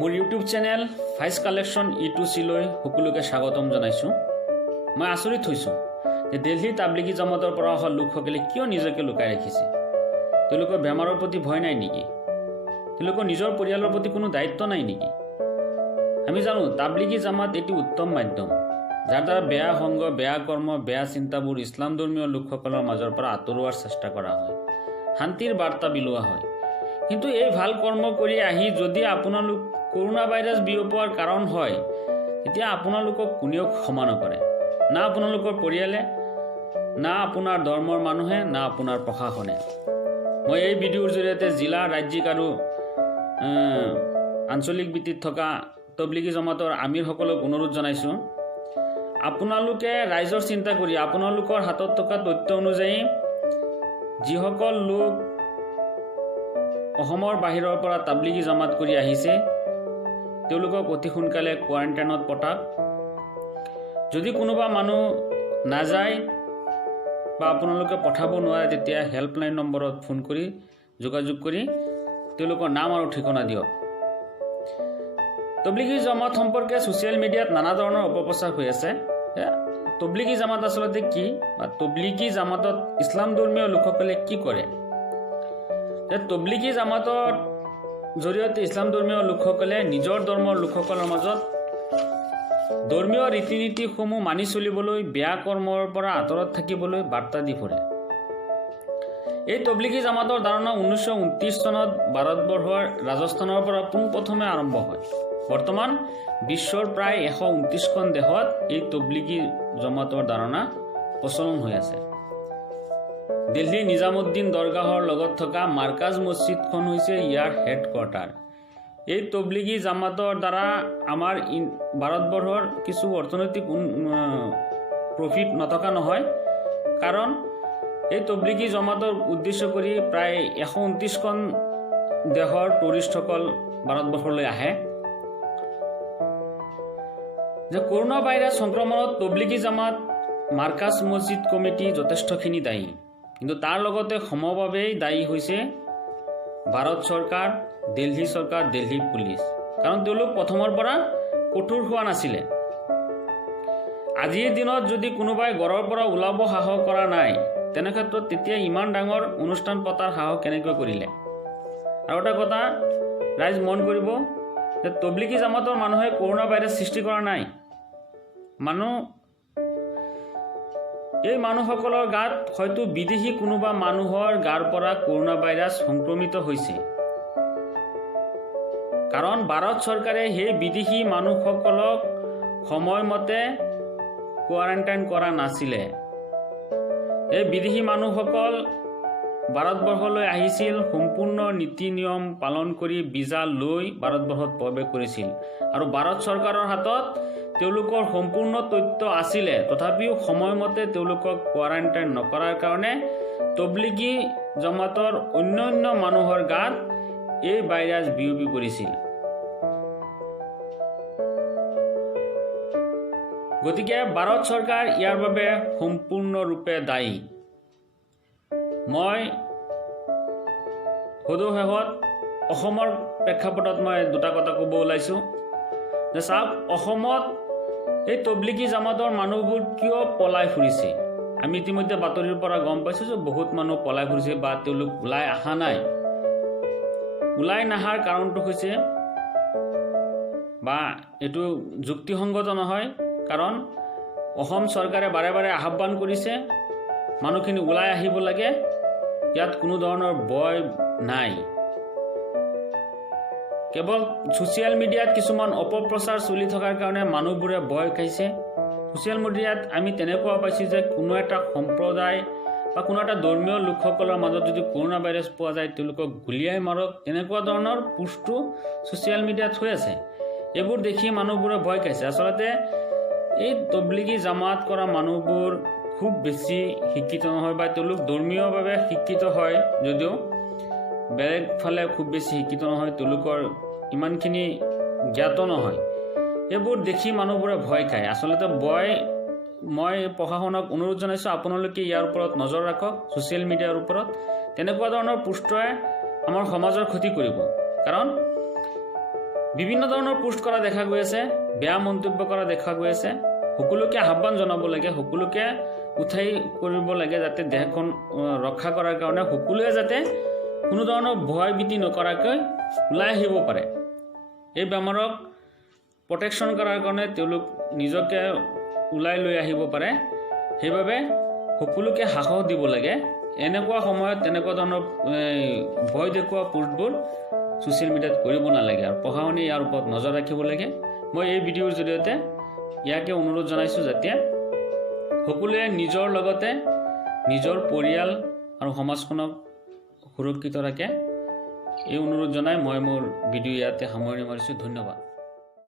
মোৰ YouTube channel vice collection E2Cলৈ সকলোকে স্বাগতম জনাইছোঁ। মই আচৰিত হৈছোঁ যে দিল্লী তাবলিগী জমাতৰ পৰা অহা লোকসকলে কিয় নিজকে লুকাই ৰাখিছে। তেওঁলোকৰ বেমাৰৰ প্ৰতি ভয় নাই নেকি? তেওঁলোকৰ নিজৰ পৰিয়ালৰ প্ৰতি কোনো দায়িত্ব নাই নেকি? আমি জানো তাবলিগী জামাত এটি উত্তম মাধ্যম, যাৰ দ্বাৰা বেয়া সংগ, বেয়া কৰ্ম, বেয়া চিন্তাবোৰ ইছলাম ধৰ্মীয় লোকসকলৰ মাজৰ পৰা আঁতৰোৱাৰ চেষ্টা কৰা হয়, শান্তিৰ বাৰ্তা বিলোৱা হয়। কিন্তু এই ভাল কৰ্ম কৰি আহি যদি আপোনালোক কৰোনা ভাইৰাছ বিয়পোৱাৰ কাৰণ হয়, তেতিয়া আপোনালোকক কোনেও ক্ষমা নকৰে। না আপোনালোকৰ পৰিয়ালে, না আপোনাৰ ধৰ্মৰ মানুহে, না আপোনাৰ প্ৰশাসনে। মই এই ভিডিঅ'ৰ জৰিয়তে জিলা, ৰাজ্যিক আৰু আঞ্চলিক ভিত্তিত থকা তবলিগী জমাতৰ আমিৰসকলক অনুৰোধ জনাইছোঁ, আপোনালোকে ৰাইজৰ চিন্তা কৰি আপোনালোকৰ হাতত থকা তথ্য অনুযায়ী যিসকল লোক অসমৰ বাহিৰৰ পৰা তাবলিগী জমাত কৰি আহিছে তেওঁলোকক অতি সোনকালে কোৱাৰেণ্টাইনত পঠাওক। যদি কোনোবা মানুহ নাযায় বা আপোনালোকে পঠাব নোৱাৰে, তেতিয়া হেল্পলাইন নম্বৰত ফোন কৰি যোগাযোগ কৰি তেওঁলোকৰ নাম আৰু ঠিকনা দিয়ক। তবলিগী জামাত সম্পৰ্কে ছ'চিয়েল মিডিয়াত নানা ধৰণৰ অপপ্ৰচাৰ হৈ আছে। তবলিগী জামাত আচলতে কি, বা তবলিগী জামাতত ইছলাম ধৰ্মীয় লোকসকলে কি কৰে? তবলিগী জামাতৰ জৰিয়তে ইছলাম ধৰ্মীয় লোকসকলে নিজৰ ধৰ্মৰ লোকসকলৰ মাজত ধৰ্মীয় ৰীতি নীতিসমূহ মানি চলিবলৈ, বেয়া কৰ্মৰ পৰা আঁতৰত থাকিবলৈ বাৰ্তা দি ফুৰে। এই তবলিগী জামাতৰ ধাৰণা 1929 চনত ভাৰতবৰ্ষৰ ৰাজস্থানৰ পৰা পোনপ্ৰথমে আৰম্ভ হয়। বৰ্তমান বিশ্বৰ প্ৰায় 129খন দেশত এই তবলিগী জমাতৰ ধাৰণা প্ৰচলন হৈ আছে। দিল্লী নিজামুদ্দিন দৰগাহৰ লগত থকা মাৰ্কাজ মছজিদখন হৈছে ইয়াৰ হেডকোৱাৰ্টাৰ। এই তবলিগী জামাতৰ দ্বাৰা আমাৰ ভাৰতবৰ্ষৰ কিছু অৰ্থনৈতিক প্ৰফিট নথকা নহয়, কাৰণ এই তবলিগী জমাতৰ উদ্দেশ্য কৰি প্ৰায় 129খন দেশৰ টুৰিষ্টসকল ভাৰতবৰ্ষলৈ আহে। যে কৰোনা ভাইৰাছ সংক্ৰমণত তবলিগী জামাত, মাৰ্কাজ মছজিদ কমিটি যথেষ্টখিনি দায়ী, কিন্তু তাৰ লগতে সমভাৱেই দায়ী হৈছে ভাৰত চৰকাৰ, দিল্লী চৰকাৰ, দিল্লী পুলিচ, কাৰণ তেওঁলোক প্ৰথমৰ পৰা কঠোৰ হোৱা নাছিলে। আজিৰ দিনত যদি কোনোবাই ঘৰৰ পৰা ওলাব সাহস কৰা নাই, তেনে ক্ষেত্ৰত তেতিয়া ইমান ডাঙৰ অনুষ্ঠান পতাৰ সাহস কেনেকৈ কৰিলে? আৰু এটা কথা ৰাইজ মন কৰিব যে তবলিগী জামাতৰ মানুহে কৰোনা ভাইৰাছ সৃষ্টি কৰা নাই। এই মানুহসকলৰ গাত হয়তো বিদেশী কোনোবা মানুহৰ গাৰ পৰা কৰোনা ভাইৰাছ সংক্ৰমিত হৈছে, কাৰণ ভাৰত চৰকাৰে সেই বিদেশী মানুহসকলক সময়মতে কোৱাৰেণ্টাইন কৰা নাছিলে। এই বিদেশী মানুহসকল ভাৰতবৰ্ষলৈ আহিছিল, সম্পূৰ্ণ নীতি নিয়ম পালন কৰি ভিজা লৈ ভাৰতবৰ্ষত প্ৰৱেশ কৰিছিল, আৰু ভাৰত চৰকাৰৰ হাতত তেওঁলোকৰ সম্পূৰ্ণ তথ্য আছিলে। তথাপিও সময়মতে তেওঁলোকক কোৱাৰেণ্টাইন নকৰাৰ কাৰণে তবলিগী জমাতৰ অন্যান্য মানুহৰ গাত এই ভাইৰাছ বিয়পি পৰিছিল। গতিকে ভাৰত চৰকাৰ ইয়াৰ বাবে সম্পূৰ্ণৰূপে দায়ী। মই সদৌ শেষত অসমৰ প্ৰেক্ষাপটত মই দুটা কথা ক'ব ওলাইছোঁ যে চাওক, অসমত এই তবলিগী জামাতৰ মানুহবোৰ কিয় পলাই ফুৰিছে। আমি ইতিমধ্যে বাতৰিৰ পৰা গম পাইছোঁ যে বহুত মানুহ পলাই ফুৰিছে বা তেওঁলোক ওলাই অহা নাই। ওলাই নহাৰ কাৰণটো হৈছে, বা এইটো যুক্তিসংগত নহয়, কাৰণ অসম চৰকাৰে বাৰে বাৰে আহ্বান কৰিছে মানুহখিনি ওলাই আহিব লাগে, ইয়াত কোনো ধৰণৰ ভয় নাই। কেৱল ছ'চিয়েল মিডিয়াত কিছুমান অপপ্ৰচাৰ চলি থকাৰ কাৰণে মানুহবোৰে ভয় খাইছে। ছ'চিয়েল মিডিয়াত আমি তেনেকুৱা পাইছোঁ যে কোনো এটা সম্প্ৰদায় বা কোনো এটা ধৰ্মীয় লোকসকলৰ মাজত যদি কৰোনা ভাইৰাছ পোৱা যায়, তেওঁলোকক গুলিয়াই মাৰক, তেনেকুৱা ধৰণৰ পোষ্টটো ছ'চিয়েল মিডিয়াত হৈ আছে। এইবোৰ দেখি মানুহবোৰে ভয় খাইছে। আচলতে এই তবলিগী জামাত কৰা মানুহবোৰ খুব বেছি শিক্ষিত নহয়, বা তেওঁলোক ধৰ্মীয়ভাৱে শিক্ষিত হয় যদিও বেলেগ ফালে খুব বেছি শিক্ষিত নহয়, তেওঁলোকৰ ইমানখিনি জ্ঞাত নহয়। এইবোৰ দেখি মানুহবোৰে ভয় খায়। আচলতে মই প্ৰশাসনক অনুৰোধ জনাইছোঁ, আপোনালোকে ইয়াৰ ওপৰত নজৰ ৰাখক, ছ'চিয়েল মিডিয়াৰ ওপৰত। তেনেকুৱা ধৰণৰ পোষ্টে আমাৰ সমাজৰ ক্ষতি কৰিব, কাৰণ বিভিন্ন ধৰণৰ পোষ্ট কৰা দেখা গৈ আছে, বেয়া মন্তব্য কৰা দেখা গৈ আছে। সকলোকে আহ্বান জনাব লাগে, সকলোকে উঠাই কৰিব লাগে যাতে দেশখন ৰক্ষা কৰাৰ কাৰণে সকলোৱে যাতে কোনো ধৰণৰ ভয় ভীতি নকৰাকৈ ওলাই আহিব পাৰে। এই বেমাৰক প্ৰটেকশ্যন কৰাৰ কাৰণে তেওঁলোক নিজকে ওলাই লৈ আহিব পাৰে। সেইবাবে সকলোকে সাহস দিব লাগে। এনেকুৱা সময়ত তেনেকুৱা ধৰণৰ ভয় দেখুওৱা পোষ্টবোৰ ছ'চিয়েল মিডিয়াত কৰিব নালাগে আৰু প্ৰশাসনে ইয়াৰ ওপৰত নজৰ ৰাখিব লাগে। মই এই ভিডিঅ'ৰ জৰিয়তে ইয়াকে অনুৰোধ জনাইছোঁ যাতে সকলোৱে নিজৰ লগতে নিজৰ পৰিয়াল আৰু সমাজখনক সুৰক্ষিত ৰাখে। এই অনুৰোধ জনাই মই মোৰ ভিডিঅ' ইয়াতে সামৰণি মাৰিছোঁ। ধন্যবাদ।